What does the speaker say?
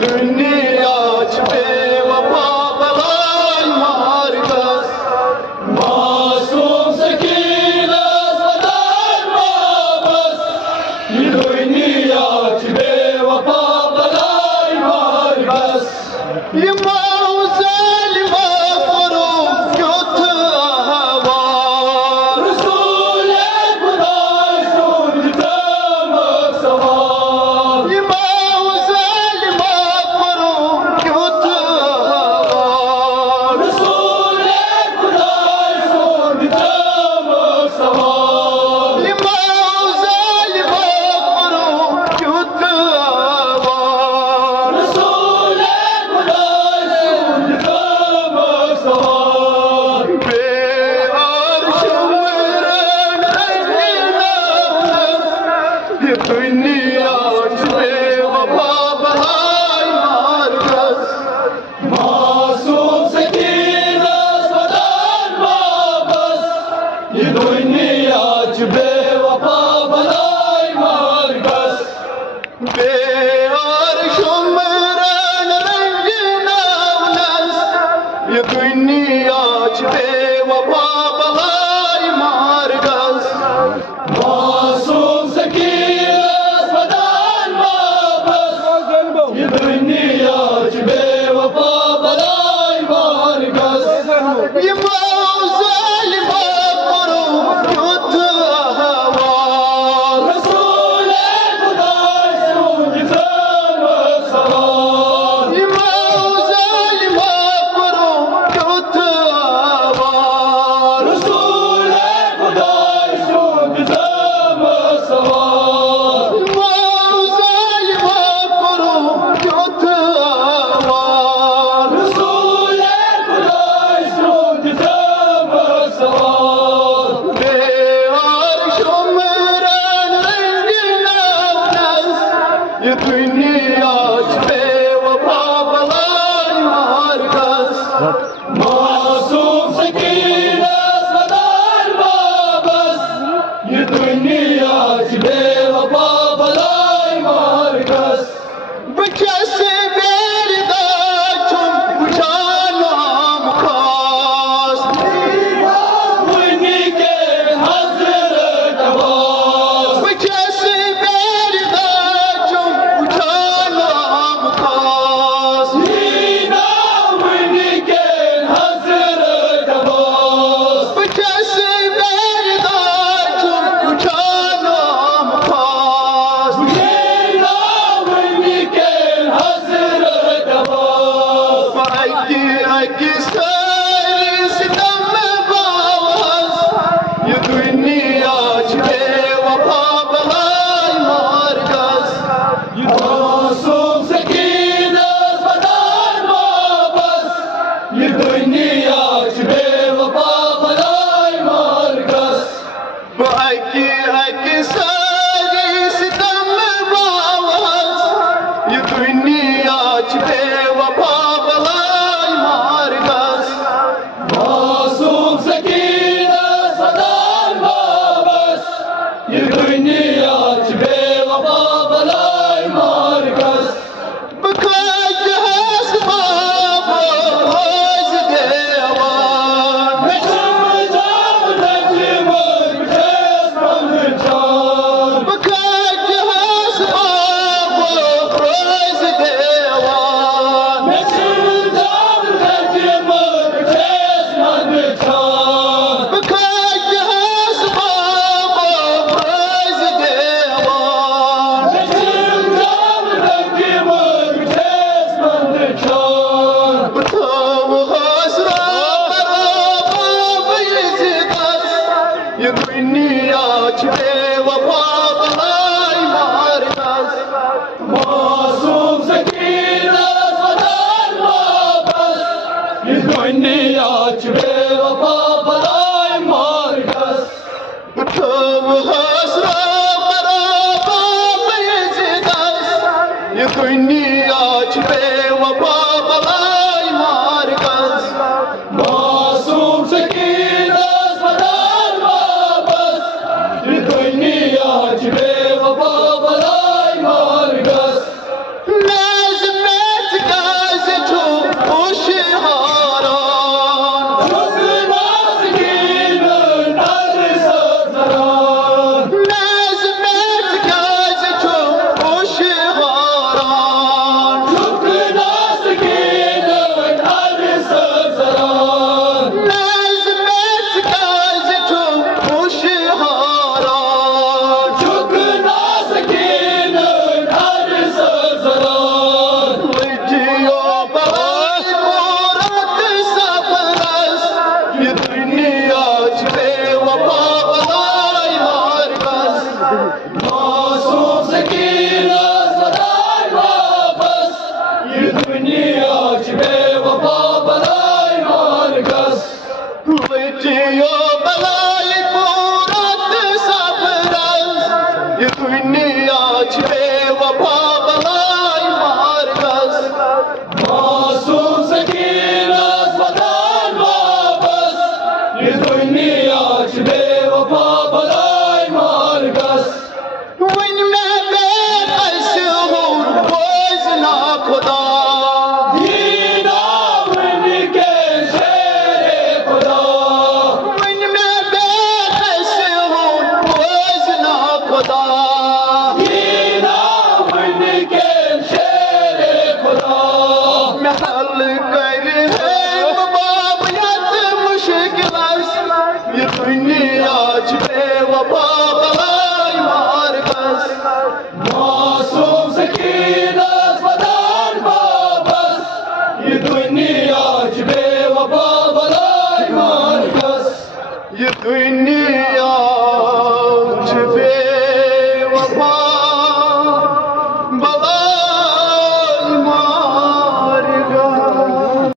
दुनिया बेवफा बलाई मारगस मासूम सकीना सदाई वापस ये दुनिया बेवफा बलाई मारगस ये मौज़लिमा करो क्यों हवा रसूल खुदा सुनता मक्सवा ये मौज़लिमा करो क्यों हवा रसूल खुदा सुनता मक्सवा ये मौज़लिमा करो क्यों हवा रसूल खुदा सुनता मक्सवा ये दुनिया बेवफा बलाई मारगस मासूम सकीना सदाई वापस ये दुनिया बेवफा बलाई मारगस ये दुनिया बेवफा बलाई मारगस मासूम सकीना सदाई वापस ये दुनिया बेवफा बलाई मारगस ये मौज़लिमा करो क्यों हवा रसूल खुदा सुनता मक्सवा ये मौज़लिमा करो क्यों हवा रसूल खुदा सुनता मक्सवा मौज़लिमा करो क्यों हवा रसूल खुदा सुनता मक्सवा ये दुनिया बेवफा बलाई मारगस मासूम सकीना सदाई वापस ये दुनिया बेवफा बलाई मारगस बचसे बेरदा चुम पुछाना मुखास उन्हीं के हज़रत अब्बास बचसे बेरदा चुम पुछाना मुखास उन्हीं के हज़रत अब्बास बचसे बेरदा चुम पुछाना मुखास उन्हीं के हज़रत अब्बास अकी सारी सितम बावस ये दुनिया बेवफा बलाई मारगस मासूम सकीना सदाई वापस ये दुनिया बेवफा बलाई मारगस अकी सारी सितम बावस ये दुनिया बेवफा बलाई मारगस मासूम सकीना सदाई वापस ये दुनिया बेवफा बलाई मारगस बखाज हसबाब होज देवान बखाज हसबाब होज देवान बखाज हसबाब होज देवान ये दुनिया बेवफा बलाई मारगस मासूम सकीना सदाई वापस ये दुनिया बेवफा बलाई मारगस ये दुनिया बेवफा बलाई मारगस मासूम सकीना सदाई वापस ये दुनिया यो बलाई पूरत सबरस ये दुनिया बेवफा बलाई मारगस मासूम सकीनत वतन वापस ये दुनिया बेवफा बलाई मारगस वन में बेकस हूँ रोज ना खुदा दुनिया बेवफा